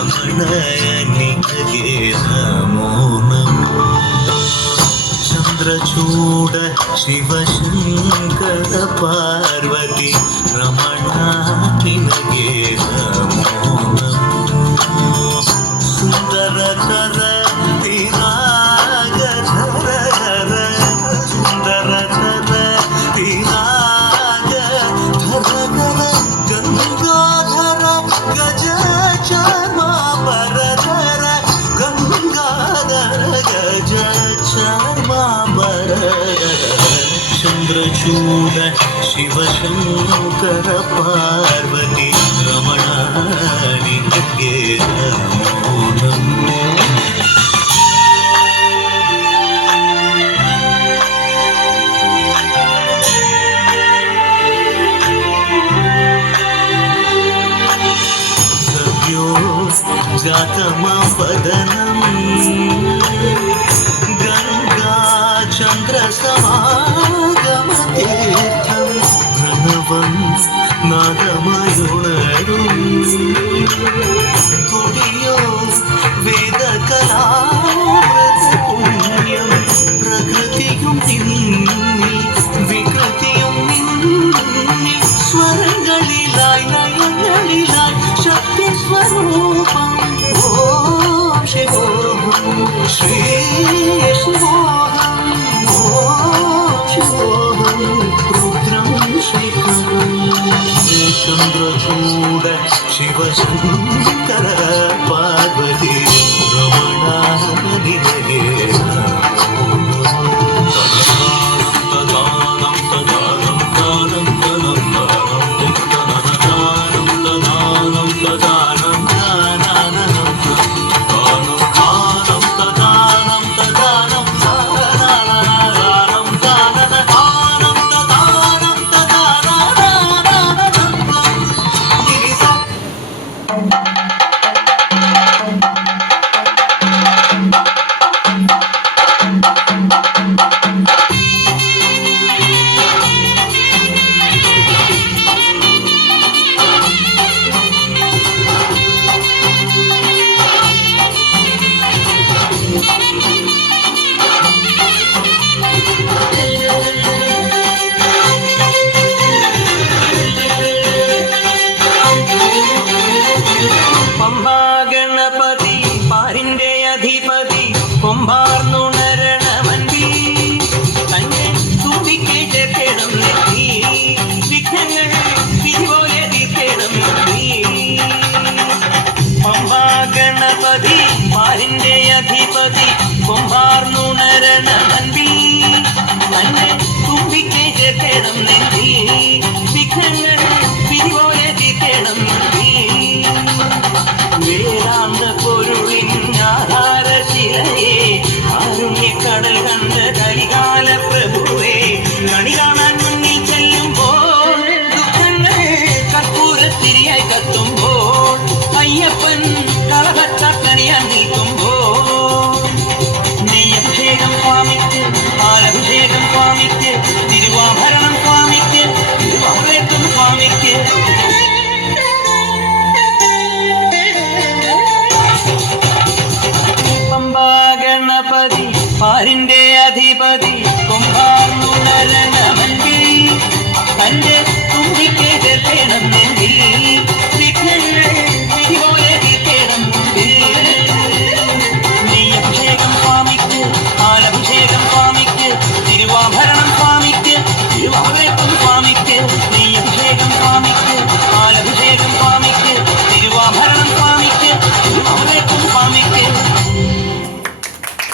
ರಮಣನಿಗೆ ನಮೋ ನಮೋ. ಚಂದ್ರಚೂಡ ಶಿವಶಂಕರ ಪಾರ್ವತಿ ರಮಣ ನಿನಗೆ ನಮೋ ನಮೋ. ಸುಂದರತರ ಧರ ಸುಂದರತರ ಧರ ಗಂಗಾಧರ ಗಜ ಚಾರ್ಮಾಂಬರಧರ ಗಂಗಾಧರ ಗಜ ಚಾರ್ಮಾಂಬರಧರ. ಚಂದ್ರಚೂಡ ಶಿವಶಂಕರ ಪಾರ್ವತಿ ರಮಣ ನಿನಗೆ ನಮೋ ನಮೋ. जातमवदनं गङ्गाचन्द्रसमागमतीर्थं प्रणवं नादमयुणरुं तुडियो वेदकलामृतपुण्यं प्रकृतियुं निन्नि विकृतियुं निन्नि स्वरங்களிലായി ലയങ്ങളിലായി ശക്തി സ്വരൂപം. ഓം ശിവോഹം ശ്രീ ശിവോഹം ഓം ശിവോഹം രുദ്രം ശിഖരം. ചന്ദ്രചൂഡ ശിവശങ്കര പാർവതി രമണ നിനಗೆ അധിപതി കൊമ്പാർന്നുണരണ നന്ദി തന്നെ തുമ്പിക്കെ ചേർക്കണം നെന്തി വിഘ്നങ്ങൾ പിരിവോയ തീർക്കണം നന്ദി വേദാന്ത പൊരുളിൻ